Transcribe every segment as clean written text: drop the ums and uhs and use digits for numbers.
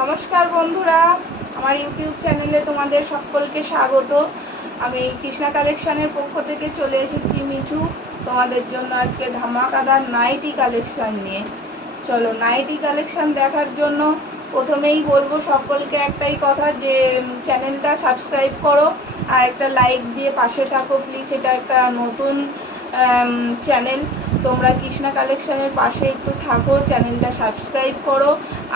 নমস্কার বন্ধুরা, আমার ইউটিউব চ্যানেলে তোমাদের সকলকে স্বাগত। আমি কৃষ্ণা কালেকশনের পক্ষ থেকে চলে এসেছি মিঠু তোমাদের জন্য আজকে ধামাকাদার নাইটি কালেকশন নিয়ে। চলো নাইটি কালেকশন দেখার জন্য প্রথমেই বলবো সকলকে একটাই কথা, যে চ্যানেলটা সাবস্ক্রাইব করো আর একটা লাইক দিয়ে পাশে থাকো প্লিজ। এটা একটা নতুন চ্যানেল, তোমরা কৃষ্ণা কালেকশনের পাশে একটু থাকো, চ্যানেলটা সাবস্ক্রাইব করো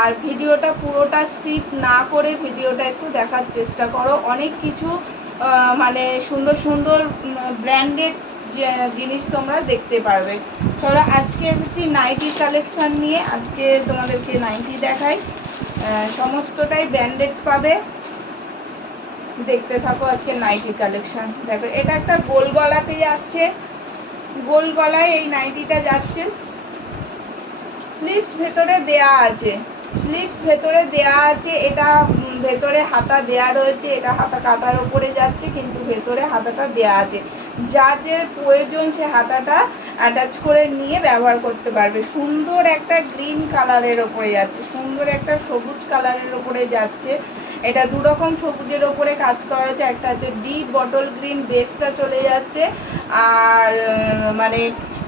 আর ভিডিওটা পুরোটা স্কিপ না করে ভিডিওটা একটু দেখার চেষ্টা করো। অনেক কিছু মানে সুন্দর সুন্দর ব্র্যান্ডেড জিনিস তোমরা দেখতে পারবে। চলো আজকে এসেছি নাইটি কালেকশন নিয়ে, আজকে তোমাদেরকে নাইটি দেখাই। সমস্তটাই ব্র্যান্ডেড পাবে, দেখতে থাকো আজকে নাইটি কালেকশন। দেখো এটা একটা গোল গলাতে যাচ্ছে, গোল গলায় এই নাইটিটা যাচ্ছে। স্লিভস ভেতরে দেয়া আছে, স্লিভস ভেতরে দেয়া আছে। এটা ভেতরে হাতা দেয়া রয়েছে, এটা হাতা কাটার ওপরে যাচ্ছে কিন্তু ভেতরে হাতাটা দেয়া আছে। যাদের প্রয়োজন সে হাতাটা অ্যাটাচ করে নিয়ে ব্যবহার করতে পারবে। সুন্দর একটা গ্রিন কালারের ওপরে যাচ্ছে, সুন্দর একটা সবুজ কালারের ওপরে যাচ্ছে। এটা দুরকম সবুজের ওপরে কাজ করা হয়েছে, একটা হচ্ছে ডিপ বটল গ্রিন বেসটা চলে যাচ্ছে আর মানে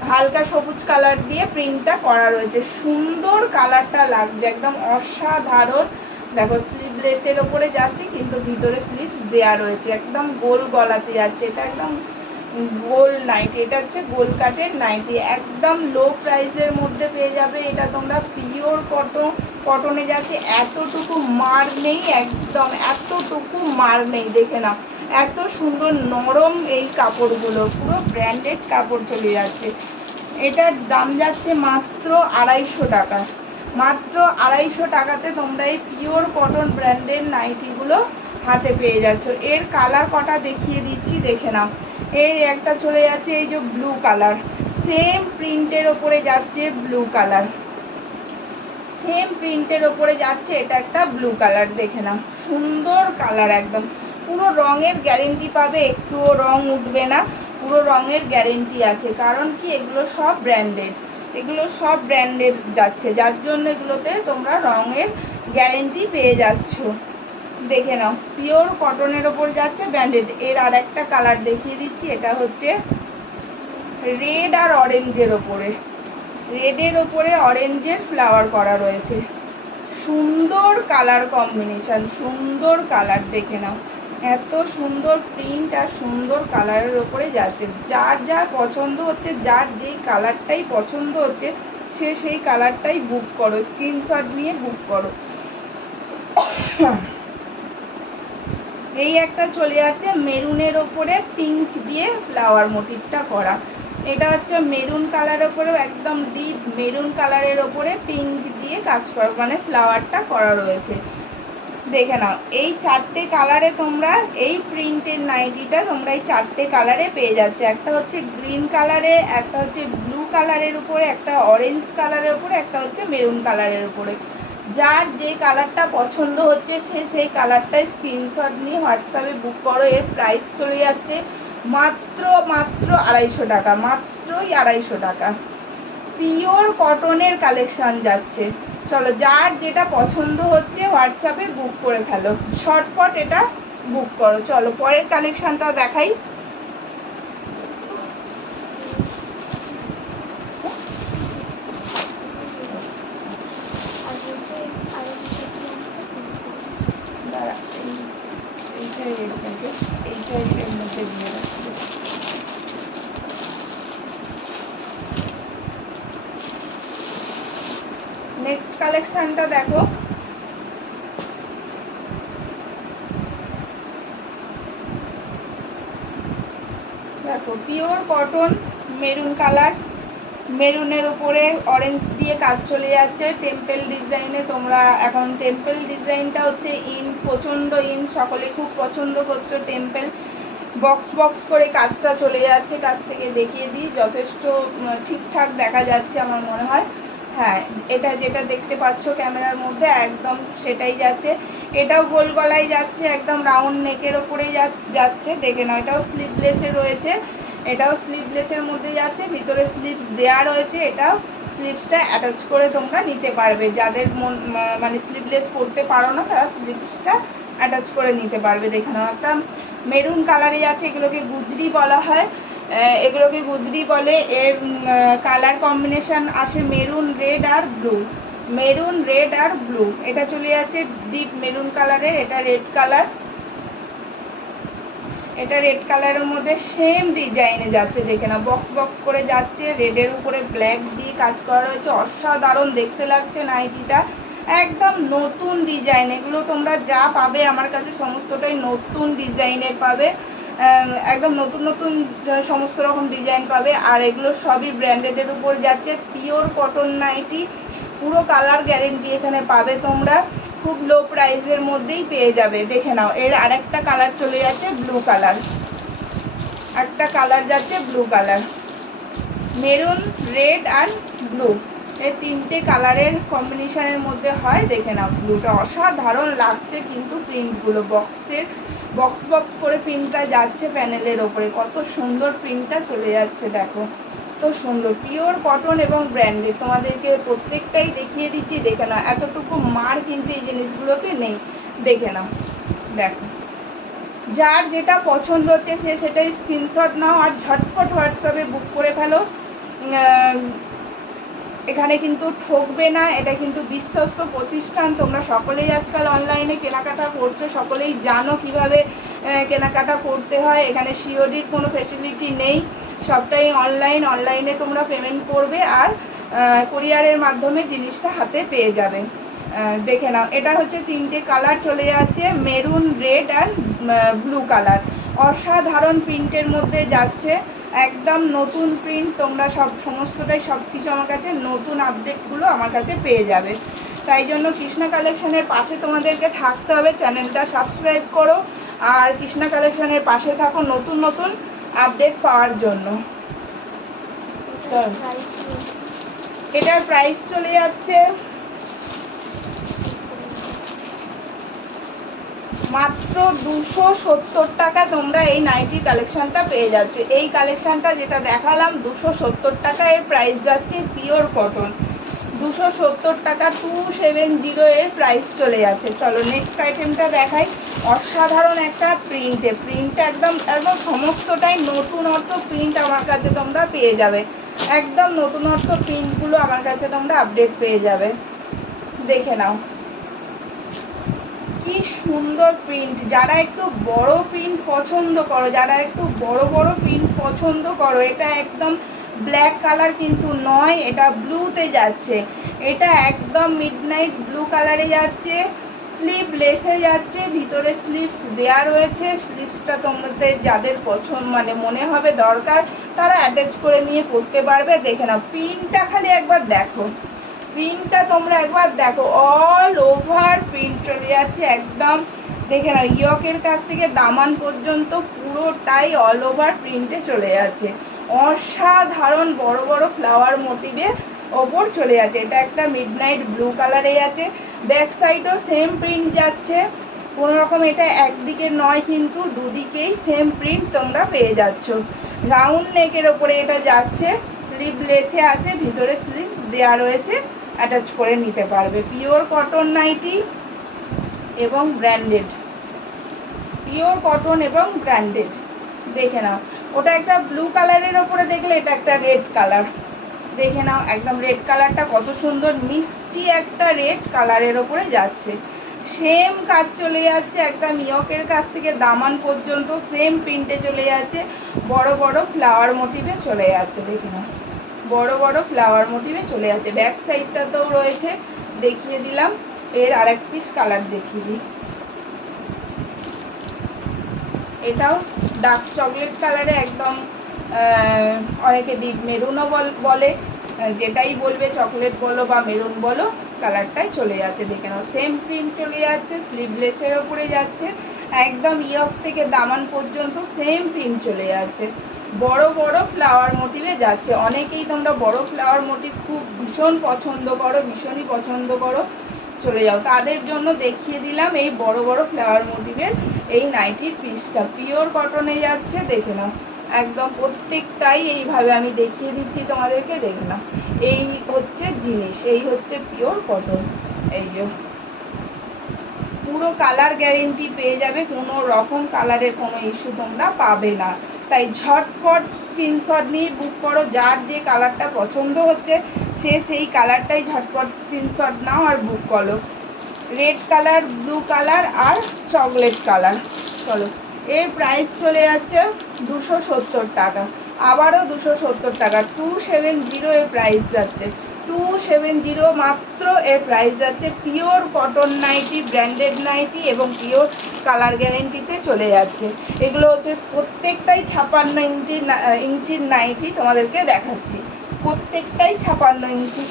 হালকা সবুজ কালার দিয়ে প্রিন্টটা করা রয়েছে। সুন্দর কালারটা লাগছে, একদম অসাধারণ। দেখো স্লিভলেসের ওপরে যাচ্ছে কিন্তু ভিতরে স্লিভস দেয়া রয়েছে, একদম গোল গলাতে যাচ্ছে। এটা একদম গোল নাইটি, এটা হচ্ছে গোল কাটের নাইটি, একদম লো প্রাইসের মধ্যে পেয়ে যাবে। এটা তোমরা পিওর কটনে যাচ্ছে, এতটুকু মার নেই, একদম এতটুকু মার নেই। দেখে নাও এত সুন্দর নরম এই কাপড়গুলো, পুরো ব্র্যান্ডেড কাপড় চলে যাচ্ছে। এটার দাম যাচ্ছে মাত্র 250 টাকা। মাত্র 250 টাকাতে তোমরা এই পিওর কটন ব্র্যান্ডের নাইটিগুলো হাতে পেয়ে যাচ্ছ। এর কালার কটা দেখিয়ে দিচ্ছি, দেখে নাও। এর একটা চলে যাচ্ছে এই যে ব্লু কালার, সেম প্রিন্টের ওপরে যাচ্ছে ব্লু কালার, সেম প্রিন্টের ওপরে যাচ্ছে। এটা একটা ব্লু কালার, দেখে নাও সুন্দর কালার, একদম পুরো রঙের গ্যারেন্টি পাবে, একটুও রং উঠবে না, পুরো রঙের গ্যারেন্টি আছে। কারণ কি এগুলো সব ব্র্যান্ডেড, এগুলো সব ব্র্যান্ডেড যাচ্ছে, যার জন্য এগুলোতে তোমরা রঙের গ্যারেন্টি পেয়ে যাচ্ছ। দেখে নাও পিওর কটনের ওপর যাচ্ছে ব্র্যান্ডেড। এর আর একটা কালার দেখিয়ে দিচ্ছি, এটা হচ্ছে রেড আর অরেঞ্জের ওপরে, রেডের ওপরে অরেঞ্জের ফ্লাওয়ার করা রয়েছে। সুন্দর কালার কম্বিনেশন, সুন্দর কালার, দেখে নাও এত সুন্দর প্রিন্ট আর সুন্দর কালারের ওপরে যাচ্ছে। যার যার পছন্দ হচ্ছে, যার যেই কালারটাই পছন্দ হচ্ছে সে সেই কালারটাই বুক করো, স্ক্রিনশট নিয়ে বুক করো। এই একটা চলে যাচ্ছে মেরুনের ওপরে পিঙ্ক দিয়ে ফ্লাওয়ার মোটিভটা করা। এটা হচ্ছে মেরুন কালারের ওপরেও একদম ডিপ মেরুন কালারের ওপরে পিঙ্ক দিয়ে কাজ করা, মানে ফ্লাওয়ারটা করা রয়েছে। দেখে নাও এই চারটে কালারে তোমরা এই প্রিন্টের নাইটিটা তোমরা এই চারটে কালারে পেয়ে যাচ্ছে। একটা হচ্ছে গ্রিন কালারে, একটা হচ্ছে ব্লু কালারের উপরে, একটা অরেঞ্জ কালারের উপরে, একটা হচ্ছে মেরুন কালারের উপরে। যার যে কালারটা পছন্দ হচ্ছে সে সেই কালারটাই স্ক্রিনশট নিয়ে হোয়াটসঅ্যাপে বুক করো। এর প্রাইস চলে যাচ্ছে মাত্র 250 টাকা, মাত্রই 250 টাকা। পিওর কটনের কালেকশন যাচ্ছে। চলো যার যেটা পছন্দ হচ্ছে হোয়াটসঅ্যাপে বুক করে ফেলো, শর্টপট এটা বুক করো। চলো পরের কালেকশনটা দেখাই। নেক্সট কালেকশনটা দেখো, দেখো পিওর কটন মেরুন কালার, মেরুনের উপরে অরেঞ্জ দিয়ে কাজ চলে যাচ্ছে টেম্পল ডিজাইনে। তোমরা এখন টেম্পল ডিজাইনটা হচ্ছে ইন, প্রচণ্ড ইন, সকলে খুব পছন্দ করছো টেম্পল। বক্স বক্স করে কাজটা চলে যাচ্ছে, কাছ থেকে দেখিয়ে দিই, যথেষ্ট ঠিকঠাক দেখা যাচ্ছে আমার মনে হয়। হ্যাঁ এটা যেটা দেখতে পাচ্ছ ক্যামেরার মধ্যে একদম সেটাই যাচ্ছে। এটাও গোল গলায় যাচ্ছে, একদম রাউন্ড নেকের ওপরেই যাচ্ছে। দেখে নাও এটাও স্লিভলেসে রয়েছে, এটাও স্লিভলেসের মধ্যে যাচ্ছে, ভিতরে স্লিভস দেয়া রয়েছে, এটাও স্লিভসটা অ্যাটাচ করে তোমরা নিতে পারবে। যাদের মানে স্লিভলেস পরতে পারো না তারা স্লিভসটা অ্যাটাচ করে নিতে পারবে। দেখে নাও একটা মেরুন কালারে যাচ্ছে, এগুলোকে গুজরি বলা হয়, এগুলোকে গুজরি বলে। এর কালার কম্বিনেশন আসে মেরুন রেড আর ব্লু, মেরুন রেড আর ব্লু। এটা চলে যাচ্ছে ডিপ মেরুন কালারের, এটা রেড কালার, এটা রেড কালারের মধ্যে সেম ডিজাইনে যাচ্ছে। দেখে না বক্স বক্স করে যাচ্ছে, রেডের উপরে ব্ল্যাক দিয়ে কাজ করা রয়েছে, অসাধারণ দেখতে লাগছে নাইটিটা, একদম নতুন ডিজাইন। এগুলো তোমরা যা পাবে আমার কাছে সমস্তটাই নতুন ডিজাইনের পাবে, একদম নতুন নতুন সমস্ত রকম ডিজাইন পাবে। আর এগুলো সবই ব্র্যান্ডেডের উপর যাচ্ছে, পিওর কটন নাইটি, পুরো কালার গ্যারেন্টি এখানে পাবে তোমরা, খুব লো প্রাইসের মধ্যেই পেয়ে যাবে। দেখে নাও এর আরেকটা কালার চলে যাচ্ছে ব্লু কালার, একটা কালার যাচ্ছে ব্লু কালার, মেরুন রেড আর ব্লু, এই তিনটে কালারের কম্বিনেশনের মধ্যে হয়। দেখে নাও ব্লুটা অসাধারণ লাগছে, কিন্তু প্রিন্টগুলো বক্স বক্স করে প্রিন্টটা যাচ্ছে প্যানেলের ওপরে, কত সুন্দর প্রিন্টটা চলে যাচ্ছে। দেখো তো সুন্দর, পিওর কটন এবং ব্র্যান্ডেড, তোমাদেরকে প্রত্যেকটাই দেখিয়ে দিচ্ছি। দেখে নাও এতটুকু মার কিন্তু এই জিনিসগুলোতে নেই। দেখে নাও, দেখো যার যেটা পছন্দ হচ্ছে সে সেটাই স্ক্রিনশট নাও আর ঝটপট হোয়াটসঅ্যাপে বুক করে ফেলো। এখানে কিন্তু ঠকবে না, এটা কিন্তু বিশ্বস্ত প্রতিষ্ঠান। তোমরা সকলেই আজকাল অনলাইনে কেনাকাটা করছো, সকলেই জানো কিভাবে কেনাকাটা করতে হয়। এখানে সিওডির কোনো ফ্যাসিলিটি নেই, সবটাই অনলাইনে তোমরা পেমেন্ট করবে আর কুরিয়ারের মাধ্যমে জিনিসটা হাতে পেয়ে যাবে। দেখে নাও এটা হচ্ছে তিনটে কালার চলে যাচ্ছে, মেরুন রেড আর ব্লু কালার, অসাধারণ প্রিন্টের মধ্যে যাচ্ছে, একদম নতুন প্রিন্ট। তোমরা সমস্তটাই সব কিছু আমার কাছে নতুন আপডেটগুলো আমার কাছে পেয়ে যাবে। তাই জন্য কৃষ্ণা কালেকশনের পাশে তোমাদেরকে থাকতে হবে, চ্যানেলটা সাবস্ক্রাইব করো আর কৃষ্ণা কালেকশনের পাশে থাকো নতুন নতুন আপডেট পাওয়ার জন্য। চল, এটার প্রাইস চলে যাচ্ছে মাত্র 270 টাকা। তোমরা এই নাইটি কালেকশনটা পেয়ে যাচ্ছে, এই কালেকশনটা যেটা দেখালাম 270 টাকা এর প্রাইস যাচ্ছে, পিওর কটন 270 টাকা, 270 এর প্রাইস চলে যাচ্ছে। চলো নেক্সট আইটেমটা দেখাই, অসাধারণ একটা প্রিন্টটা একদম একদম সমস্তটাই নতুনত্ব প্রিন্ট আমার কাছে তোমরা পেয়ে যাবে, একদম নতুনত্ব প্রিন্টগুলো আমার কাছে তোমরা আপডেট পেয়ে যাবে। দেখে নাও কি সুন্দর প্রিন্ট, যারা একটু বড় প্রিন্ট পছন্দ করো, যারা একটু বড় বড় প্রিন্ট পছন্দ করো, এটা একদম ব্ল্যাক কালার কিন্তু নয়, এটা ব্লুতে যাচ্ছে, এটা একদম মিডনাইট ব্লু কালারে যাচ্ছে, স্লিভ লেসে যাচ্ছে, ভিতরে স্লিভস দেয়া রয়েছে। স্লিভসটা তোমাদের যাদের পছন্দ মানে মনে হবে দরকার তারা অ্যাটাচ করে নিয়ে পরতে পারবে। দেখে নাও প্রিন্টটা খালি একবার দেখো, প্রিন্টটা তোমরা একবার দেখো, অল ওভার প্রিন্ট চলে যাচ্ছে একদম। দেখে নাও ইয়কের কাছ থেকে দামান পর্যন্ত পুরোটাই অল ওভার প্রিন্টে চলে যাচ্ছে, অসাধারণ বড় বড় ফ্লাওয়ার মোটিভে ওপর চলে যাচ্ছে। এটা একটা মিডনাইট ব্লু কালারে আছে, ব্যাক সাইডও সেম প্রিন্ট যাচ্ছে, কোনো রকম এটা একদিকে নয় কিন্তু দুদিকেই সেম প্রিন্ট তোমরা পেয়ে যাচ্ছ। রাউন্ড নেকের ওপরে এটা যাচ্ছে, স্লিভ লেসে আছে, ভিতরে স্লিভস দেওয়া রয়েছে, অ্যাটাচ করে নিতে পারবে। পিওর কটন নাইটি এবং ব্র্যান্ডেড, পিওর কটন এবং ব্র্যান্ডেড। দেখে নাও ওটা একটা ব্লু কালারের ওপরে দেখলে এটা একটা রেড কালার, দেখে নাও একদম রেড কালারটা কত সুন্দর, মিষ্টি একটা রেড কালারের ওপরে যাচ্ছে, সেম কাজ চলে যাচ্ছে একদম ইয়কের কাছ থেকে দামান পর্যন্ত সেম প্রিন্টে চলে যাচ্ছে, বড় বড় ফ্লাওয়ার মোটিভে চলে যাচ্ছে। দেখে নাও বড় বড় ফ্লাওয়ার মোটিভে চলে যাচ্ছে, ব্যাক সাইডটাতেও রয়েছে, দেখিয়ে দিলাম। এর আরেক পিস কালার দেখিয়ে দিই, এটাও ডার্ক চকলেট কালারে, একদম অনেকে ডিপ মেরুনও বলে, যেটাই বলবে চকলেট বলো বা মেরুন বলো, কালারটাই চলে যাচ্ছে। দেখে নাও সেম প্রিন্ট চলে যাচ্ছে, স্লিভলেসের ওপরে যাচ্ছে, একদম ইয়ক থেকে দামান পর্যন্ত সেম প্রিন্ট চলে যাচ্ছে, বড় বড় ফ্লাওয়ার মোটিভে যাচ্ছে। অনেকেই তোমরা বড় ফ্লাওয়ার মোটিভ খুব ভীষণ পছন্দ করো, ভীষণই পছন্দ করো, চলে যাও তাদের জন্য দেখিয়ে দিলাম এই বড় বড় ফ্লাওয়ার মোটিভের এই নাইটির পিসটা, পিওর কটনে যাচ্ছে। দেখে নাও একদম প্রত্যেকটাই এইভাবে আমি দেখিয়ে দিচ্ছি তোমাদেরকে, দেখে নাও। এই হচ্ছে জিনিস, এই হচ্ছে পিওর কটন। এই যে পুরো কালার গ্যারেন্টি পেয়ে যাবে, কোনো রকম কালারের কোনো ইস্যু তোমরা পাবে না। তাই ঝটপট স্ক্রিনশট নিয়ে বুক করো, যার যে কালারটা পছন্দ হচ্ছে সে সেই কালারটাই ঝটপট স্ক্রিনশট নাও আর বুক করো। রেড কালার, ব্লু কালার আর চকলেট কালার। চলো, এর প্রাইস চলে যাচ্ছে 270 টাকা, আবারও 270 টাকা, 270 এর প্রাইস যাচ্ছে, 270 মাত্র এর প্রাইস যাচ্ছে। Pure cotton nighty, branded nighty এবং পিওর কালার গ্যারেন্টিতে চলে যাচ্ছে। এগুলো হচ্ছে প্রত্যেকটাই 56 ইঞ্চির নাইটি, তোমাদেরকে দেখাচ্ছি প্রত্যেকটাই 56 ইঞ্চি।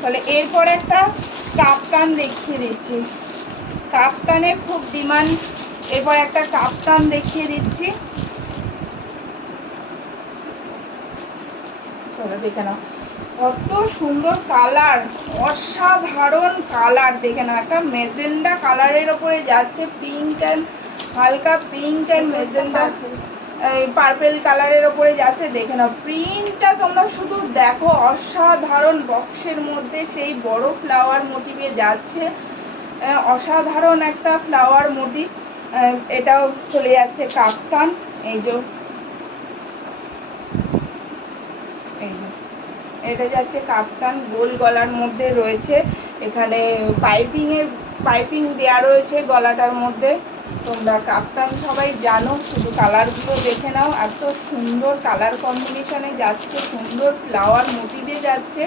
তাহলে এরপর একটা কাপ্তান দেখিয়ে দিচ্ছি, কাপ্তানের খুব ডিমান্ড। এরপর একটা কাপ্তান দেখিয়ে দিচ্ছি, চলো দেখে নাও কত সুন্দর কালার, অসাধারণ কালার। দেখে নাও একটা মেজেন্ডা কালারের ওপরে যাচ্ছে, পিঙ্ক অ্যান্ড হালকা পিঙ্ক অ্যান্ড মেজেন্ডা পার্পেল কালারের ওপরে যাচ্ছে। দেখে নাও প্রিন্টটা তোমরা শুধু দেখো, অসাধারণ। বক্সের মধ্যে সেই বড় ফ্লাওয়ার মোটিভে যাচ্ছে, অসাধারণ একটা ফ্লাওয়ার মোটিভ। এটাও চলে যাচ্ছে কাপ্তান। এই যে এটা যাচ্ছে কাপ্তান, গোল গলার মধ্যে রয়েছে, এখানে পাইপিং দেওয়া রয়েছে গলাটার মধ্যে। তোমরা কাপ্তান সবাই জানো, শুধু কালারগুলো দেখে নাও, এত সুন্দর কালার কম্বিনেশনে যাচ্ছে, সুন্দর ফ্লাওয়ার মোটিভে যাচ্ছে।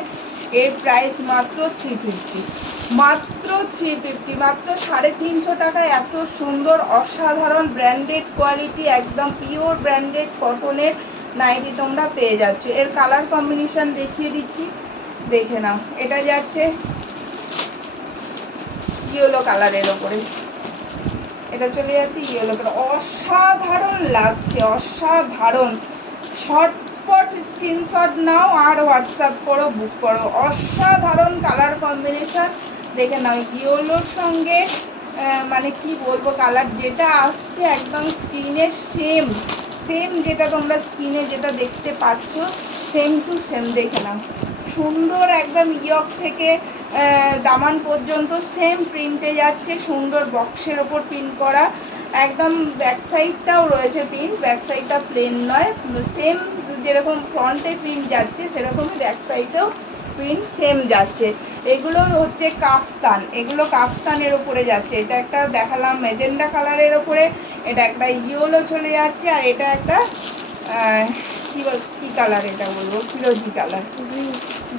এর প্রাইস মাত্র 350, মাত্র 350, মাত্র 350 টাকায় এত সুন্দর অসাধারণ ব্র্যান্ডেড কোয়ালিটি, একদম পিওর ব্র্যান্ডেড কটনের নাইটি তোমরা পেয়ে যাচ্ছ। এর কালার কম্বিনেশন দেখিয়ে দিচ্ছি, দেখে নাও। এটা যাচ্ছে ইয়েলো কালারের ওপরে, এটা চলে যাচ্ছে ইয়েলো কালার, অসাধারণ লাগছে, অসাধারণ। ঝটপট স্ক্রিনশট নাও আর হোয়াটসঅ্যাপ করো, বুক করো। অসাধারণ কালার কম্বিনেশন, দেখে নাও ইয়েলোর সঙ্গে মানে কি বলবো, কালার যেটা আসছে একদম স্ক্রিনের সেম সেম, যেটা তোমরা স্ক্রিনে যেটা দেখতে পাচ্ছ সেম টু সেম। দেখে নাও সুন্দর, একদম ইয়ক থেকে দামান পর্যন্ত সেম প্রিন্টে যাচ্ছে, সুন্দর বক্সের ওপর প্রিন্ট করা। একদম ব্যাক সাইডটাও রয়েছে প্রিন্ট, ব্যাক সাইডটা প্লেন নয়, সেম যেরকম ফ্রন্টে প্রিন্ট যাচ্ছে সেরকমই ব্যাক সাইডেও প্রিন্ট সেম যাচ্ছে। এগুলো হচ্ছে কাফতান, এগুলো কাফতানের ওপরে যাচ্ছে। এটা একটা দেখালাম মেজেন্ডা কালারের ওপরে, এটা একটা ইয়েলো চলে যাচ্ছে, আর এটা একটা কি কালার এটা বলবো, ফিরোজি কালার,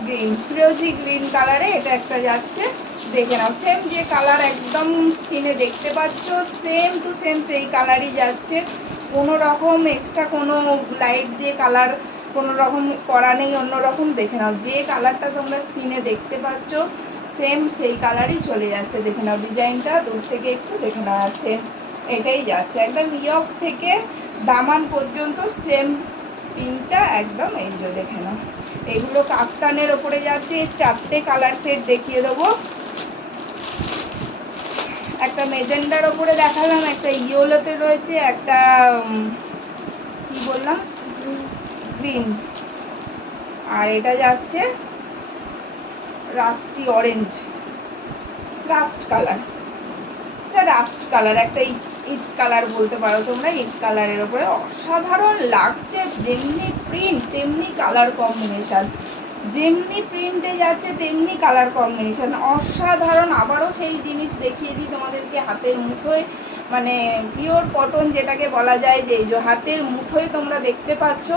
গ্রিন, ফিরোজি গ্রিন কালারে এটা একটা যাচ্ছে। দেখে নাও সেম যে কালার একদম স্ক্রিনে দেখতে পাচ্ছ, সেম টু সেম সেই কালারই যাচ্ছে, কোনো রকম এক্সট্রা কোনো লাইট দিয়ে কালার কোনো রকম করা নেই অন্যরকম। দেখে নাও যে কালারটা তোমরা স্ক্রিনে দেখতে পাচ্ছ সেম সেই কালারই চলে যাচ্ছে। দেখে নাও ডিজাইনটা দূর থেকে একটু দেখে নাও, সেম এটাই যাচ্ছে, একদম ইয়ক থেকে দামান পর্যন্ত সেম প্রিন্টটা একদম। এই যে দেখে নাও এগুলো কাফতানের ওপরে যাচ্ছে। 4টে কালার সেট দেখিয়ে দেবো, একটা মেজেন্ডার ওপরে দেখালাম, একটা ইয়েলোতে রয়েছে, একটা কি বললাম গ্রিন, আর এটা যাচ্ছে রাস্টি অরেঞ্জ, রাস্ট কালার, এটা রাস্ট কালার, একটা ইট কালার বলতে পারো তোমরা, ইট কালারের ওপরে অসাধারণ লাগছে। যেমনি প্রিন্ট তেমনি কালার কম্বিনেশন, যেমনি প্রিন্টে যাচ্ছে তেমনি কালার কম্বিনেশন, অসাধারণ। আবারও সেই জিনিস দেখিয়ে দিই তোমাদেরকে, হাতের মুঠোয়, মানে পিওর কটন যেটাকে বলা যায়, যে হাতের মুঠোয় তোমরা দেখতে পাচ্ছ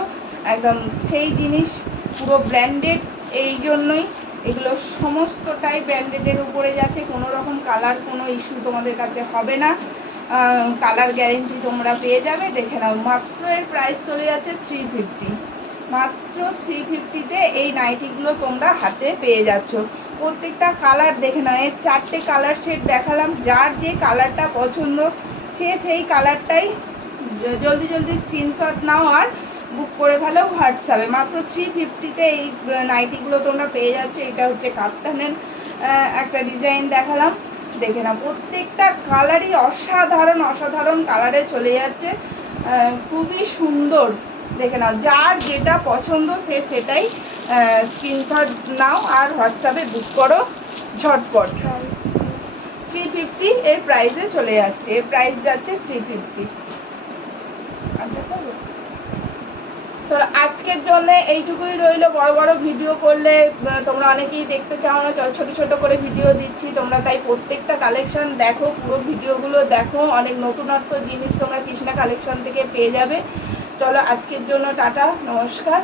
একদম সেই জিনিস, পুরো ব্র্যান্ডেড। এই জন্যই এগুলো সমস্তটাই ব্র্যান্ডেডের উপরে যাচ্ছে, কোনো রকম কালার কোনো ইস্যু তোমাদের কাছে হবে না, কালার গ্যারেন্টি তোমরা পেয়ে যাবে। দেখে নাও মাত্র এর প্রাইস চলে যাচ্ছে 350, মাত্র 350-তে এই নাইটিগুলো তোমরা হাতে পেয়ে যাচ্ছ। প্রত্যেকটা কালার দেখে নাও, এর 4টে কালার সেট দেখালাম, যার যে কালারটা পছন্দ সে সেই কালারটাই জলদি জলদি স্ক্রিনশট নাও আর বুক করে ফেলো হোয়াটসঅ্যাপে। মাত্র 350-তে এই নাইটিগুলো তোমরা পেয়ে যাচ্ছ। এটা হচ্ছে কাপ্তানের একটা ডিজাইন দেখালাম, দেখে না, প্রত্যেকটা কালারই অসাধারণ অসাধারণ কালারে চলে যাচ্ছে, খুবই সুন্দর। দেখে নাও, যার যেটা পছন্দ সে সেটাই স্ক্রিনশট নাও আর হোয়াটসঅ্যাপে বুক করো ঝটপট। 350 এর প্রাইসে চলে যাচ্ছে, এর প্রাইস যাচ্ছে 350। তো আজকের জন্য এইটুকুই রইলো। বড় বড় ভিডিও করলে তোমরা অনেকেই দেখতে চাও না, ছোট ছোট করে ভিডিও দিচ্ছি, তোমরা তাই প্রত্যেকটা কালেকশন দেখো, পুরো ভিডিওগুলো দেখো, অনেক নতুনত্ব জিনিস তোমরা কৃষ্ণা কালেকশন থেকে পেয়ে যাবে। চলো আজকের জন্য টাটা, নমস্কার।